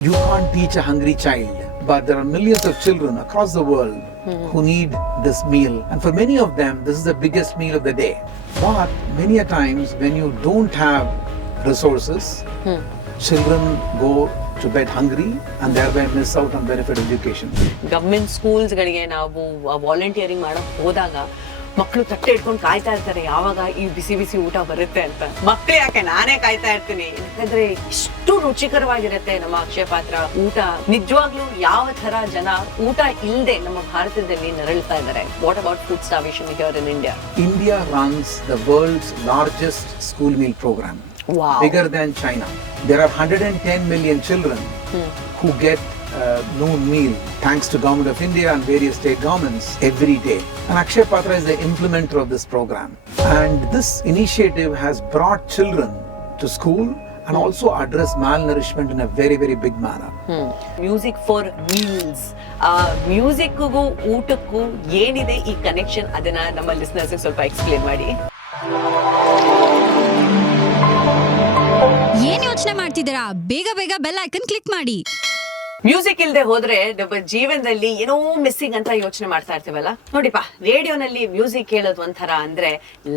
You can't teach a hungry child, but there are millions of children across the world who need this meal. And for many of them, this is the biggest meal of the day. But many a times when you don't have resources, children go to bed hungry and thereby miss out on benefit of education. Government ಸ್ಕೂಲ್ಸ್ಗಳಿಗೆ ನಾವು volunteering ಮಾಡಕ್ ಹೋದಾಗ ಮಕ್ಕಳು ತಟ್ಟೆ ಇಟ್ಕೊಂಡು ಕಾಯ್ತಾ ಇರ್ತಾರೆ ಯಾವಾಗ ಈ ಬಿಸಿ ಬಿಸಿ ಊಟ ಬರುತ್ತೆ ಅಂತ. ಮಕ್ಳು ಯಾಕೆ, ನಾನೇ ಕಾಯ್ತಾ ಇರ್ತೀನಿ. ಯಾಕಂದ್ರೆ ಇಷ್ಟು ರುಚಿಕರವಾಗಿರುತ್ತೆ ನಮ್ಮ ಅಕ್ಷಯ ಪಾತ್ರ ಊಟ. ನಿಜವಾಗ್ಲೂ ಯಾವ ತರ ಜನ ಊಟ ಇಲ್ಲದೆ ನಮ್ಮ ಭಾರತದಲ್ಲಿ ನರಳ್ತಾ ಇದ್ದಾರೆ. What about food starvation here in India? India runs the world's largest school meal program. Wow. Bigger than China. There are 110 million children who get noon meal thanks to Government of India and various state governments every day. And Akshaya Patra is the implementer of this program. And this initiative has brought children to school and also address malnourishment in a very, very big manner. Music for meals. ಮ್ಯೂಸಿಕ್ಗೂ ಊಟಕ್ಕೂ ಏನಿದೆ ಈ connection, ಅದನ್ನ ನಮ್ಮ listeners ಸ್ವಲ್ಪ explain ಮಾಡಿ. ಏನ್ ಯೋಚನೆ ಮಾಡ್ತಿದ್ದೀರಾ? ಬೇಗ ಬೇಗ ಬೆಲ್ ಐಕನ್ ಕ್ಲಿಕ್ ಮಾಡಿ. ಮ್ಯೂಸಿಕ್ ಇಲ್ದೆ ಹೋದ್ರೆ ನಮ್ಮ ಜೀವನದಲ್ಲಿ ಏನೋ ಮಿಸ್ಸಿಂಗ್ ಅಂತ ಯೋಚನೆ ಮಾಡ್ತಾ ಇರ್ತೀವಲ್ಲ. ನೋಡಿಪಾ, ರೇಡಿಯೋನಲ್ಲಿ ಮ್ಯೂಸಿಕ್ ಕೇಳೋದು ಒಂಥರ ಅಂದ್ರೆ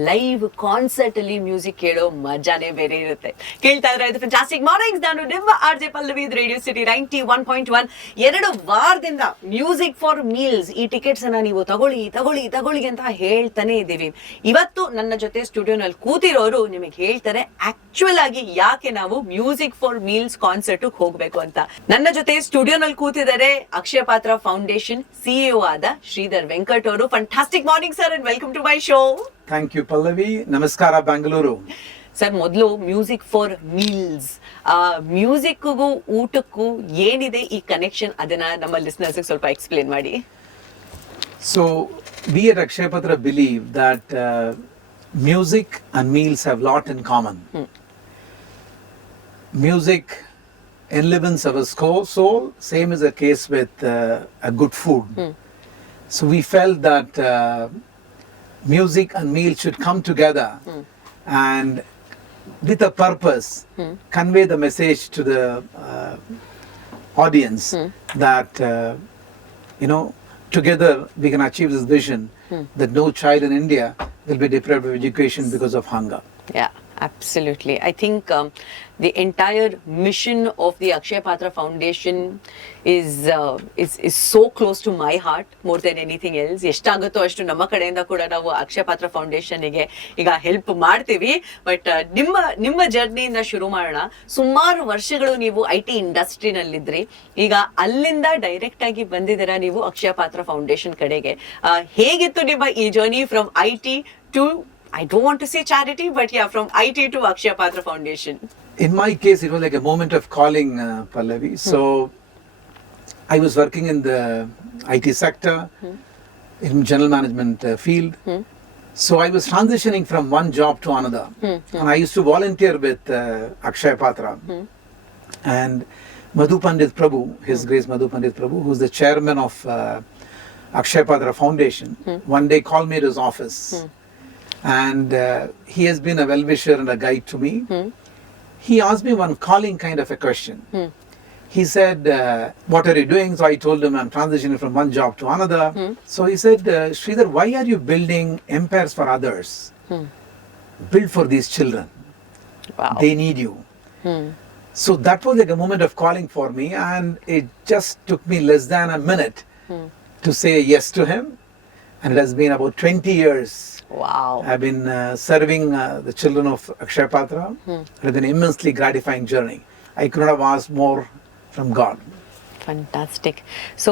ಲೈವ್ ಕಾನ್ಸರ್ಟ್ ಅಲ್ಲಿ ಮ್ಯೂಸಿಕ್ ಕೇಳೋ ಮಜಾನೇ ಬೇರೆ ಇರುತ್ತೆ. ಕೇಳ್ತಾ ಇದ್ರೆ ಇದು ಫ್ಯಾಂಟಾಸ್ಟಿಕ್ ಮಾರ್ನಿಂಗ್ಸ್. ನಾನು ನಿಮ್ಮ RJ Pallavii, ರೇಡಿಯೋ ಸಿಟಿ 91.1. 2 ವಾರದಿಂದ ಮ್ಯೂಸಿಕ್ ಫಾರ್ ಮೀಲ್ಸ್ ಈ ಟಿಕೆಟ್ಸ್ ಅನ್ನ ನೀವು ತಗೊಳ್ಳಿ ಅಂತ ಹೇಳ್ತಾನೆ ಇದ್ದೀವಿ. ಇವತ್ತು ನನ್ನ ಜೊತೆ ಸ್ಟುಡಿಯೋನಲ್ಲಿ ಕೂತಿರೋರು ನಿಮಗೆ ಹೇಳ್ತಾರೆ ಆಕ್ಚುಯಲ್ ಆಗಿ ಯಾಕೆ ನಾವು ಮ್ಯೂಸಿಕ್ ಫಾರ್ ಮೀಲ್ಸ್ ಕಾನ್ಸರ್ಟ್ ಹೋಗ್ಬೇಕು ಅಂತ. ನನ್ನ ಜೊತೆ ಸ್ಟುಡಿಯೋನಲ್ಲಿ ಕೂತಿದ್ದಾರೆ ಅಕ್ಷಯ ಪಾತ್ರ ಫೌಂಡೇಶನ್ CEO ಆದ ಶ್ರೀಧರ್ ವೆಂಕಟ್ ಅವರು. Fantastic morning sir and welcome to my show. Thank you, Pallavi. Namaskara, Bangalore. Sir, ಮೊದಲು ಮ್ಯೂಸಿಕ್ ಫಾರ್ ಮೀಲ್ಸ್, ಮ್ಯೂಸಿಕ್ಗೂ ಊಟಕ್ಕೂ ಏನಿದೆ ಈ ಕನೆಕ್ಷನ್, ಅದನ್ನ ನಮ್ಮ ಲಿಸ್ನರ್ಸ್ ಸ್ವಲ್ಪ ಎಕ್ಸ್ಪ್ಲೇನ್ ಮಾಡಿ. So, we at Akshaya Patra believe that music and meals have lot in common. Music enlivens our soul. Same is the case with a good food. So we felt that music and meal should come together and with a purpose convey the message to the audience that together we can achieve this vision that no child in India will be deprived of education because of hunger. Yeah, absolutely. I think the entire mission of the Akshaya Patra Foundation is so close to my heart more than anything else. ಎಷ್ಟಾಗುತ್ತೋ ಅಷ್ಟು ನಮ್ಮ ಕಡೆಯಿಂದ ಕೂಡ ನಾವು ಅಕ್ಷಯ ಪಾತ್ರ ಫೌಂಡೇಶನ್ಗೆ ಈಗ help ಮಾಡ್ತೀವಿ. But ನಿಮ್ಮ ಜರ್ನಿಯಿಂದ ಶುರು ಮಾಡೋಣ. ಸುಮಾರು ವರ್ಷಗಳು ನೀವು IT ಇಂಡಸ್ಟ್ರಿನಲ್ಲಿದ್ರಿ. ಈಗ ಅಲ್ಲಿಂದ ಡೈರೆಕ್ಟ್ ಆಗಿ ಬಂದಿದ್ದೀರಾ ನೀವು ಅಕ್ಷಯ ಪಾತ್ರ ಫೌಂಡೇಶನ್ ಕಡೆಗೆ. ಹೇಗಿತ್ತು ನಿಮ್ಮ ಈ journey from IT to, I don't want to say charity, but yeah, from IT to Akshaya Patra Foundation? In my case, it was like a moment of calling, Pallavi. So, I was working in the IT sector, in general management field. So, I was transitioning from one job to another. And I used to volunteer with Akshaya Patra. And Madhu Pandit Prabhu, His Grace Madhu Pandit Prabhu, who's the chairman of Akshaya Patra Foundation, one day called me to his office. And he has been a well-wisher and a guide to me. He asked me one calling kind of a question. He said, what are you doing? So I told him I'm transitioning from one job to another. So he said, Shridhar, why are you building empires for others? Build for these children. Wow. They need you. So that was like a moment of calling for me, and it just took me less than a minute to say yes to him. And it has been about 20 years. Wow. I've been serving the children of Akshaya Patra. It has been an immensely gratifying journey. I couldn't have asked more from God. Fantastic. So,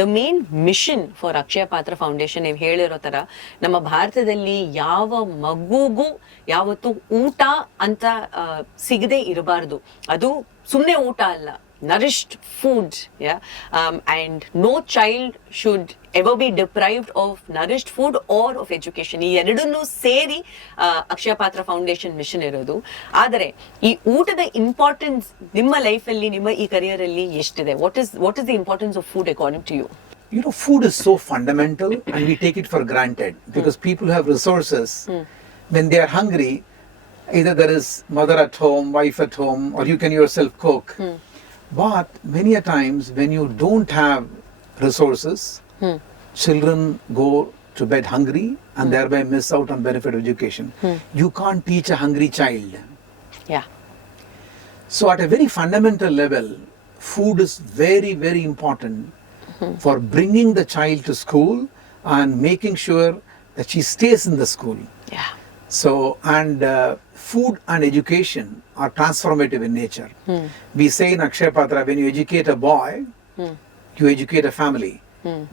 the main mission for Akshaya Patra Foundation, ನೀವು ಹೇಳಿರೋ ತರ, ನಮ್ಮ ಭಾರತದಲ್ಲಿ ಯಾವ ಮಗುಗೂ ಯಾವತ್ತು ಊಟ ಅಂತ ಸಿಗದೆ ಇರಬಾರ್ದು. ಅದು ಸುಮ್ಮನೆ ಊಟ ಅಲ್ಲ, nourished food, yeah, and no child should ever be deprived of nourished food or of education. ಈ ಎರಡನ್ನೂ ಸೇರಿ ಅಕ್ಷಯ ಪಾತ್ರ ಫೌಂಡೇಶನ್ ಮಿಷನ್ ಇರೋದು. ಆದರೆ ಈ ಊಟದ ಇಂಪಾರ್ಟೆನ್ಸ್ ನಿಮ್ಮ ಲೈಫಲ್ಲಿ, ನಿಮ್ಮ ಈ ಕರಿಯರ್ ಅಲ್ಲಿ ಎಷ್ಟಿದೆ? What is the importance of food according to you? You know, food is so fundamental and we take it for granted because people who have resources, when they are hungry, either there is mother at home, wife at home, or you can yourself cook. But many a times when you don't have resources, children go to bed hungry and thereby miss out on benefit of education. You can't teach a hungry child. Yeah. So at a very fundamental level, food is very, very important for bringing the child to school and making sure that she stays in the school. Yeah. So, and food and education are transformative in nature. We say in Akshaya Patra, when you educate a boy, you educate a family.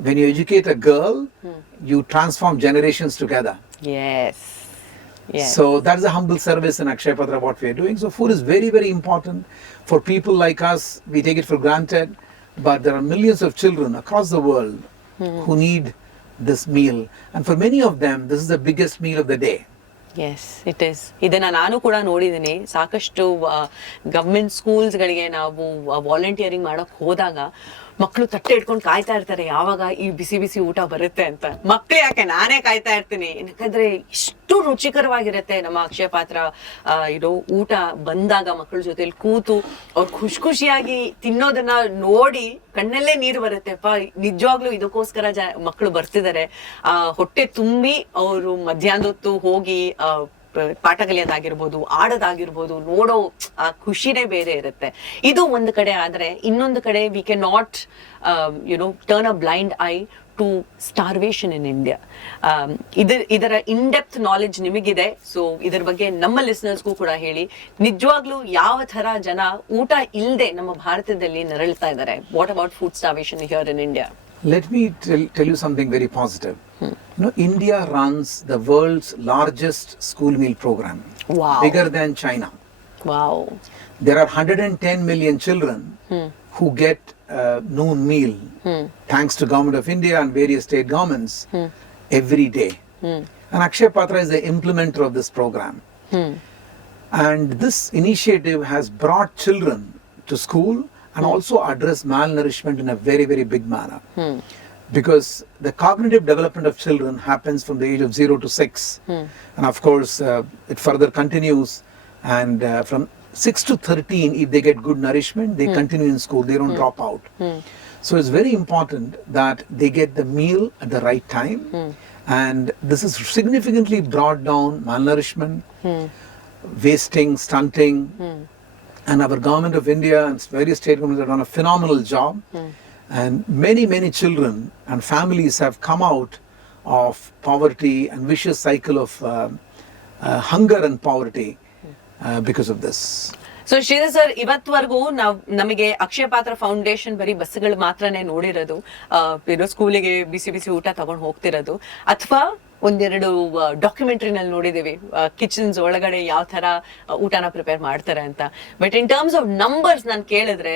When you educate a girl, you transform generations together. Yes. Yes. So that's a humble service in Akshaya Patra what we are doing. So food is very, very important for people like us. We take it for granted, but there are millions of children across the world who need this meal. And for many of them, this is the biggest meal of the day. Yes it is. ಇದನ್ನ ನಾನು ಕೂಡ ನೋಡಿದ್ದೀನಿ. ಸಾಕಷ್ಟು government ಸ್ಕೂಲ್ಸ್ಗಳಿಗೆ ನಾವು volunteering ಮಾಡಕ್ ಹೋದಾಗ ಮಕ್ಕಳು ತಟ್ಟೆ ಇಟ್ಕೊಂಡು ಕಾಯ್ತಾ ಇರ್ತಾರೆ ಯಾವಾಗ ಈ ಬಿಸಿ ಬಿಸಿ ಊಟ ಬರುತ್ತೆ ಅಂತ. ಮಕ್ಳು ಯಾಕೆ, ನಾನೇ ಕಾಯ್ತಾ ಇರ್ತೀನಿ. ಯಾಕಂದ್ರೆ ಇಷ್ಟು ರುಚಿಕರವಾಗಿರುತ್ತೆ ನಮ್ಮ ಅಕ್ಷಯ ಪಾತ್ರ ಊಟ ಬಂದಾಗ ಮಕ್ಕಳ ಜೊತೆಲಿ ಕೂತು ಅವ್ರು ಖುಷಿಯಾಗಿ ತಿನ್ನೋದನ್ನ ನೋಡಿ ಕಣ್ಣಲ್ಲೇ ನೀರು ಬರುತ್ತೆಪ್ಪ. ನಿಜವಾಗ್ಲೂ ಇದಕ್ಕೋಸ್ಕರ ಮಕ್ಕಳು ಬರ್ತಿದ್ದಾರೆ. ಹೊಟ್ಟೆ ತುಂಬಿ ಅವರು ಮಧ್ಯಾಹ್ನದೊತ್ತು ಹೋಗಿ ಪಾಠ ಕಲಿಯೋದಾಗಿರ್ಬೋದು, ಆಡೋದಾಗಿರ್ಬೋದು, ನೋಡೋ ಆ ಖುಷಿನೇ ಬೇರೆ ಇರುತ್ತೆ. ಇದು ಒಂದು ಕಡೆ. ಆದ್ರೆ ಇನ್ನೊಂದು ಕಡೆ we can not turn a blind eye to starvation in India. ಇದರ ಇನ್ ಡೆಪ್ತ್ ನಾಲೆಡ್ಜ್ ನಿಮಗಿದೆ. ಸೊ ಇದ್ರ ಬಗ್ಗೆ ನಮ್ಮ ಲಿಸನರ್ಸ್ಗೂ ಕೂಡ ಹೇಳಿ, ನಿಜವಾಗ್ಲೂ ಯಾವ ತರ ಜನ ಊಟ ಇಲ್ಲದೆ ನಮ್ಮ ಭಾರತದಲ್ಲಿ ನರಳ್ತಾ ಇದ್ದಾರೆ. What about food starvation here in India? Let me tell you something very positive. India runs the world's largest school meal program. Wow. Bigger than China. Wow. There are 110 million children who get noon meal thanks to Government of India and various state governments every day. And Akshaya Patra is the implementer of this program. And this initiative has brought children to school and also address malnourishment in a very, very big manner. Because the cognitive development of children happens from the age of 0 to 6. And of course, it further continues. And from 6 to 13, if they get good nourishment, they continue in school, they don't drop out. So it's very important that they get the meal at the right time. And this has significantly brought down malnourishment, wasting, stunting. And our government of India and various state governments have done a phenomenal job. And many, many children and families have come out of poverty and vicious cycle of hunger and poverty because of this. So Sridhar sir, ಇವತ್ವರೆಗೂ ನಮಗೆ Akshaya Patra foundation ಬರೀ ಬಸ್ಗಳು ಮಾತ್ರನೇ ನೋಡಿರೋದು, ಸ್ಕೂಲಿಗೆ ಬಿಸಿ ಬಿಸಿ ಊಟ ತಗೊಂಡು ಹೋಗ್ತಿರೋದು, ಅಥವಾ ಒಂದೆರಡು ಡಾಕ್ಯುಮೆಂಟ್ರಿನಲ್ಲಿ ನೋಡಿದೀವಿ ಕಿಚನ್ಸ್ ಒಳಗಡೆ ಯಾವ ತರ ಊಟನ ಪ್ರಿಪೇರ್ ಮಾಡ್ತಾರೆ ಅಂತ. But in terms of numbers ನಾನು ಕೇಳಿದ್ರೆ,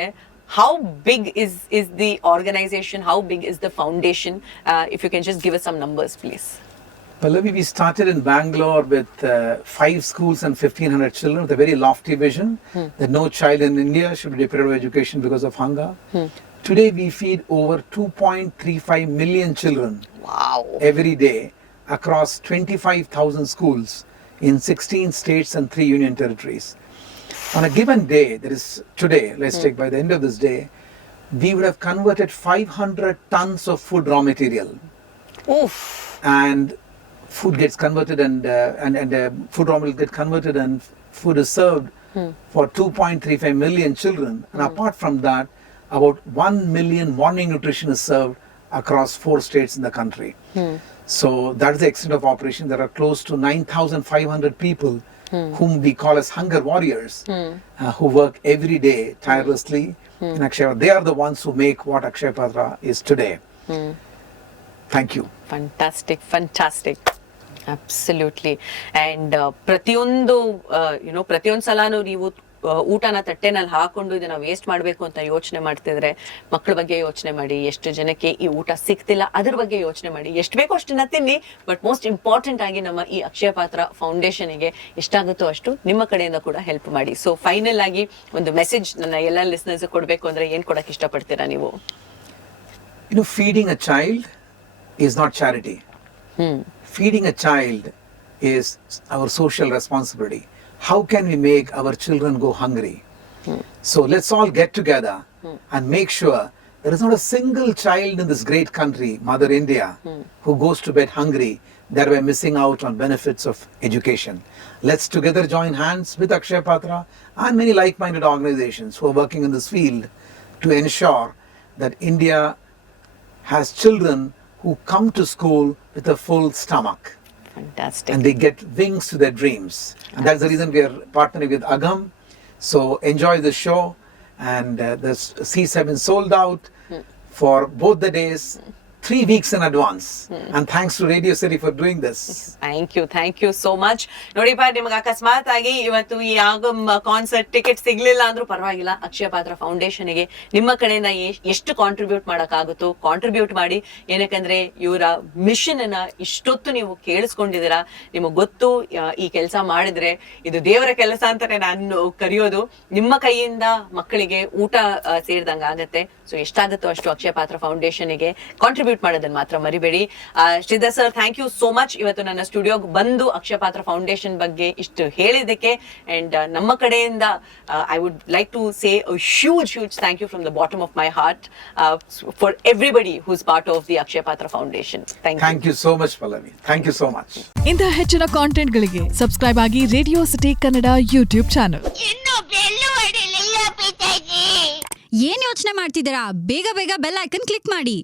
how big is the organization, how big is the foundation? If you can just give us some numbers, please. Pallavi, we started in Bangalore with 5 schools and 1,500 children with a very lofty vision that no child in India should be deprived of education because of hunger. Today we feed over 2.35 million children. Wow. Every day across 25,000 schools in 16 states and 3 union territories. On a given day, that is today, let's take by the end of this day, we would have converted 500 tons of food raw material. Oof. And food gets converted and food raw material gets converted and food is served for 2.35 million children. And apart from that, about 1 million morning nutrition is served across 4 states in the country. So that's the extent of operation. There are close to 9,500 people whom we call as hunger warriors who work every day tirelessly in Akshaya. They are the ones who make what Akshaya Patra is today. Thank you. Fantastic. Absolutely. And ಪ್ರತಿಯೊಂದು ಸಲಾನು ನೀವು ಊಟನ ತಟ್ಟೆನಲ್ಲಿ ಹಾಕೊಂಡು ಇದನ್ನ waste ಮಾಡಬೇಕು ಅಂತ ಯೋಚನೆ ಮಾಡ್ತಿದ್ರೆ, ಮಕ್ಕಳ ಬಗ್ಗೆ ಯೋಚನೆ ಮಾಡಿ, ಎಷ್ಟು ಜನಕ್ಕೆ ಈ ಊಟ ಸಿಗ್ತಿಲ್ಲ ಅದ್ರ ಬಗ್ಗೆ ಯೋಚನೆ ಮಾಡಿ. ಎಷ್ಟು ಬೇಕೋ ಅಷ್ಟನ್ನ ತಿನ್ನಿ, ಬಟ್ ಮೋಸ್ಟ್ ಇಂಪಾರ್ಟೆಂಟ್ ಆಗಿ ನಮ್ಮ ಈ ಅಕ್ಷಯ ಪಾತ್ರ ಫೌಂಡೇಶನ್ಗೆ ಎಷ್ಟಾಗುತ್ತೋ ಅಷ್ಟು ನಿಮ್ಮ ಕಡೆಯಿಂದ ಕೂಡ ಹೆಲ್ಪ್ ಮಾಡಿ. ಸೊ ಫೈನಲ್ ಆಗಿ ಒಂದು ಮೆಸೇಜ್ ನನ್ನ ಎಲ್ಲ ಲಿಸನರ್ಸ್ ಕೊಡ್ಬೇಕು ಅಂದ್ರೆ ಏನ್ ಕೊಡಕ್ ಇಷ್ಟಪಡ್ತೀರಾ ನೀವು? Feeding a child is not charity. Feeding a child is our social responsibility. How can we make our children go hungry? So let's all get together and make sure there is not a single child in this great country, Mother India, who goes to bed hungry, thereby missing out on benefits of education. Let's together join hands with Akshaya Patra and many like-minded organizations who are working in this field to ensure that India has children who come to school with a full stomach. Fantastic. And they get wings to their dreams. And that's the reason we are partnering with Agam. So enjoy the show. And the seats have been sold out for both the days, 3 weeks in advance. And thanks to Radio City for doing this. Thank you so much. ನೋಡಿಪ್ಪ, ನಿಮ್ಗೆ ಅಕಸ್ಮಾತ್ ಆಗಿ ಇವತ್ತು ಈ ಆಗಮ್ concert ticket ಸಿಗ್ಲಿಲ್ಲ ಅಂದ್ರೂ ಪರವಾಗಿಲ್ಲ. ಅಕ್ಷಯ ಪಾತ್ರ ಫೌಂಡೇಶನ್ಗೆ ನಿಮ್ಮ ಕಡೆಯಿಂದ ಎಷ್ಟು ಕಾಂಟ್ರಿಬ್ಯೂಟ್ ಮಾಡಕ್ಕಾಗುತ್ತೋ ಕಾಂಟ್ರಿಬ್ಯೂಟ್ ಮಾಡಿ. ಏನಕ್ಕಂದ್ರೆ ಇವರ ಮಿಷನ್ ಅನ್ನ ಇಷ್ಟೊತ್ತು ನೀವು ಕೇಳಿಸ್ಕೊಂಡಿದ್ದೀರಾ. ನಿಮಗೆ ಗೊತ್ತು, ಈ ಕೆಲಸ ಮಾಡಿದ್ರೆ ಇದು ದೇವರ ಕೆಲಸ ಅಂತಾನೆ ನಾನು ಕರೆಯೋದು. ನಿಮ್ಮ ಕೈಯಿಂದ ಮಕ್ಕಳಿಗೆ ಊಟ ಸೇರಿದಂಗ ಆಗತ್ತೆ. ಸೊ ಎಷ್ಟಾಗುತ್ತೋ ಅಷ್ಟು ಅಕ್ಷಯ ಪಾತ್ರ ಫೌಂಡೇಶನ್ಗೆ ಕಾಂಟ್ರಿಬ್ಯೂಟ್ ಮಾಡೋದನ್ನ ಮಾತ್ರ ಮರಿಬೇಡಿ. Sridhar sir, thank you so much ಇವತ್ತು ನನ್ನ ಸ್ಟುಡಿಯೋಗೆ ಬಂದು ಅಕ್ಷಯ ಪಾತ್ರ ಫೌಂಡೇಶನ್ ಬಗ್ಗೆ ಇಷ್ಟು ಹೇಳಿದ್ದಕ್ಕೆ. ಅಂಡ್ ನಮ್ಮ ಕಡೆಯಿಂದ I would like to say a huge thank you from the bottom of my heart for everybody whose part of the Akshaya Patra foundation. Thank you so much Pallavi. Thank you so much. ಇಂತಹ ಹೆಚ್ಚಿನ ಕಾಂಟೆಂಟ್ಗಳಿಗೆ subscribe ಆಗಿ radio city Kannada YouTube channel. ಏನ್ ಯೋಚನೆ ಮಾಡ್ತಿದ್ದೀರಾ? ಬೇಗ ಬೇಗ bell icon click ಮಾಡಿ.